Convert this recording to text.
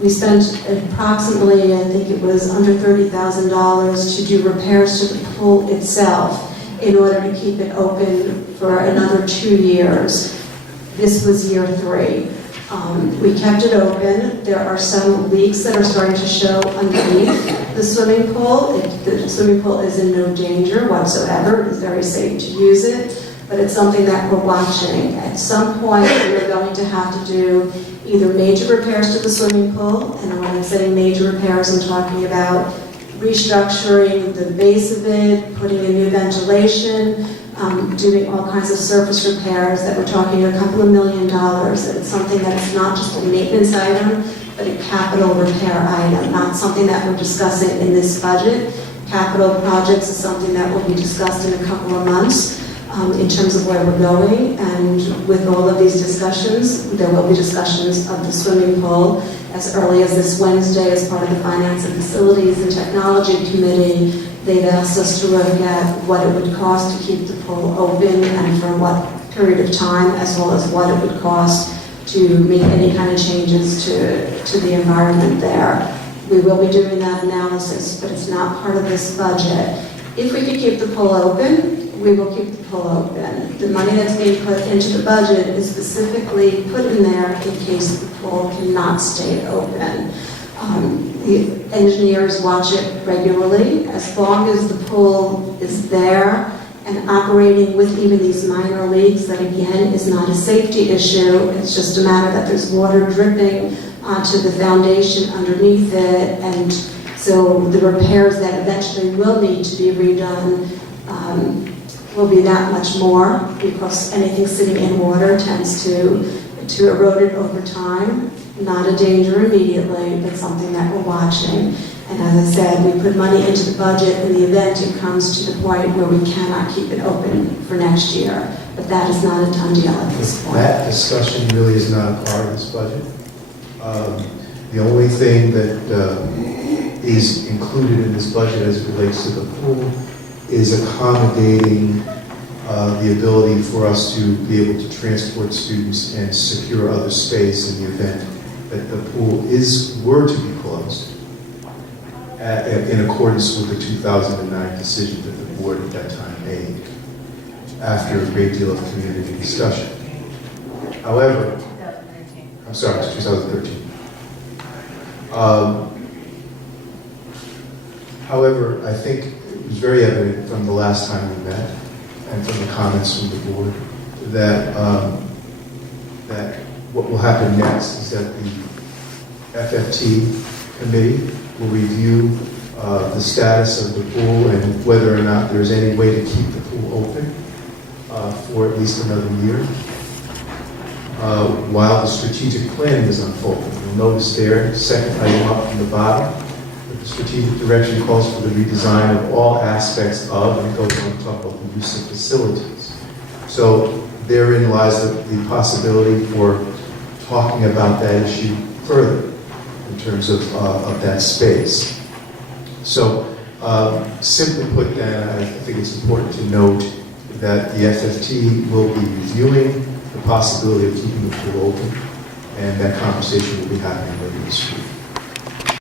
We spent approximately, I think it was under $30,000 to do repairs to the pool itself in order to keep it open for another 2 years. This was year 3. We kept it open. There are some leaks that are starting to show underneath the swimming pool. The swimming pool is in no danger whatsoever. It's very safe to use it, but it's something that we're watching. At some point, we're going to have to do either major repairs to the swimming pool, and when I'm saying major repairs, I'm talking about restructuring the base of it, putting in new ventilation, doing all kinds of surface repairs that we're talking a couple of $1 million. That it's something that's not just a maintenance item, but a capital repair item, not something that we're discussing in this budget. Capital projects is something that will be discussed in a couple of months in terms of where we're going, and with all of these discussions, there will be discussions of the swimming pool as early as this Wednesday as part of the Finance and Facilities and Technology Committee. They've asked us to look at what it would cost to keep the pool open and for what period of time, as well as what it would cost to make any kind of changes to the environment there. We will be doing that analysis, but it's not part of this budget. If we could keep the pool open, we will keep the pool open. The money that's being put into the budget is specifically put in there in case the pool cannot stay open. The engineers watch it regularly. As long as the pool is there and operating with even these minor leaks, that again is not a safety issue. It's just a matter that there's water dripping onto the foundation underneath it, and so the repairs that eventually will need to be redone will be that much more, because anything sitting in water tends to erode it over time. Not a danger immediately, but something that we're watching. And as I said, we put money into the budget in the event it comes to the point where we cannot keep it open for next year. But that is not a done deal at this point. That discussion really is not a part of this budget. The only thing that is included in this budget as it relates to the pool is accommodating the ability for us to be able to transport students and secure other space in the event that the pool were to be closed in accordance with the 2009 decision that the board at that time made after a great deal of community discussion. However, 2013. I'm sorry, it's 2013. However, I think it was very evident from the last time we met and from the comments from the board that that what will happen next is that the FFT committee will review the status of the pool and whether or not there's any way to keep the pool open for at least another year while the strategic plan is unfolding. You'll notice there, second item up from the bottom, that the strategic direction calls for the redesign of all aspects of, and it goes on to talk about the use of facilities. So therein lies the possibility for talking about that issue further in terms of that space. So simply put then, I think it's important to note that the FFT will be reviewing the possibility of keeping the pool open, and that conversation will be happening later this week.